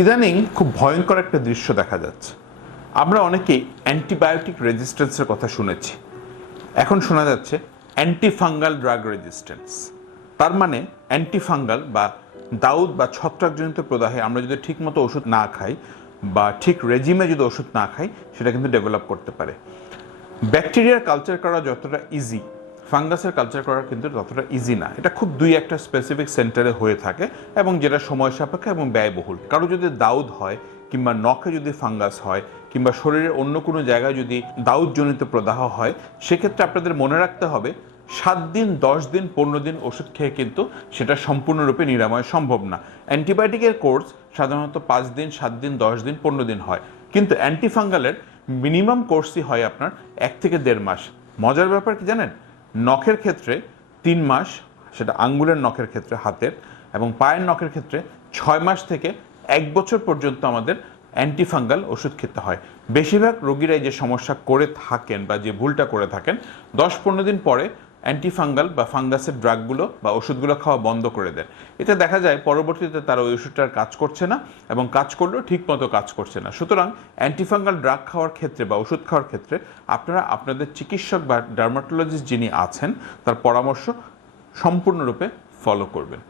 ইদানিং খুব ভয়ঙ্কর একটা দৃশ্য দেখা যাচ্ছে। আমরা অনেকেই অ্যান্টিবায়োটিক রেজিস্ট্যান্সের কথা শুনেছি, এখন শোনা যাচ্ছে অ্যান্টিফাঙ্গাল ড্রাগ রেজিস্ট্যান্স। তার মানে অ্যান্টিফাঙ্গাল বা দাউদ বা ছত্রাকজনিত প্রদাহে আমরা যদি ঠিকমতো ওষুধ না খাই বা ঠিক রেজিমে যদি ওষুধ না খাই, সেটা কিন্তু ডেভেলপ করতে পারে। ব্যাকটেরিয়ার কালচার করা যতটা ইজি, ফাঙ্গাসের কালচার করা কিন্তু ততটা ইজি না। এটা খুব দুই একটা স্পেসিফিক সেন্টারে হয়ে থাকে এবং যেটা সময় সাপেক্ষ এবং ব্যয়বহুল। কারো যদি দাউদ হয় কিংবা নখে যদি ফাঙ্গাস হয় কিংবা শরীরের অন্য কোনো জায়গায় যদি দাউদজনিত প্রদাহ হয়, সেক্ষেত্রে আপনাদের মনে রাখতে হবে 7 দিন, 10 দিন, 15 দিন ওষুধ খেয়ে কিন্তু সেটা সম্পূর্ণরূপে নিরাময় সম্ভব না। অ্যান্টিবায়োটিকের কোর্স সাধারণত 5 দিন, 7 দিন, 10 দিন, 15 দিন হয়, কিন্তু অ্যান্টিফাঙ্গালের মিনিমাম কোর্সই হয় আপনার 1 থেকে 1.5 মাস। মজার ব্যাপার কি জানেন? নখের ক্ষেত্রে 3 মাস, সেটা আঙ্গুলের নখের ক্ষেত্রে হাতের, এবং পায়ের নখের ক্ষেত্রে 6 মাস থেকে 1 বছর পর্যন্ত আমাদের অ্যান্টিফাঙ্গাল ওষুধ খেতে হয়। বেশিরভাগ রোগীরাই যে সমস্যা করে থাকেন বা যে ভুলটা করে থাকেন, 10-15 দিন পরে অ্যান্টিফাঙ্গাল বা ফাঙ্গাসের ড্রাগগুলো বা ওষুধগুলো খাওয়া বন্ধ করে দেন। এতে দেখা যায় পরবর্তীতে তারা ওই ওষুধটার কাজ করছে না, এবং কাজ করলেও ঠিকমতো কাজ করছে না। সুতরাং অ্যান্টিফাঙ্গাল ড্রাগ খাওয়ার ক্ষেত্রে বা ওষুধ খাওয়ার ক্ষেত্রে আপনারা আপনাদের চিকিৎসক বা ডার্মাটোলজিস্ট যিনি আছেন তার পরামর্শ সম্পূর্ণরূপে ফলো করবেন।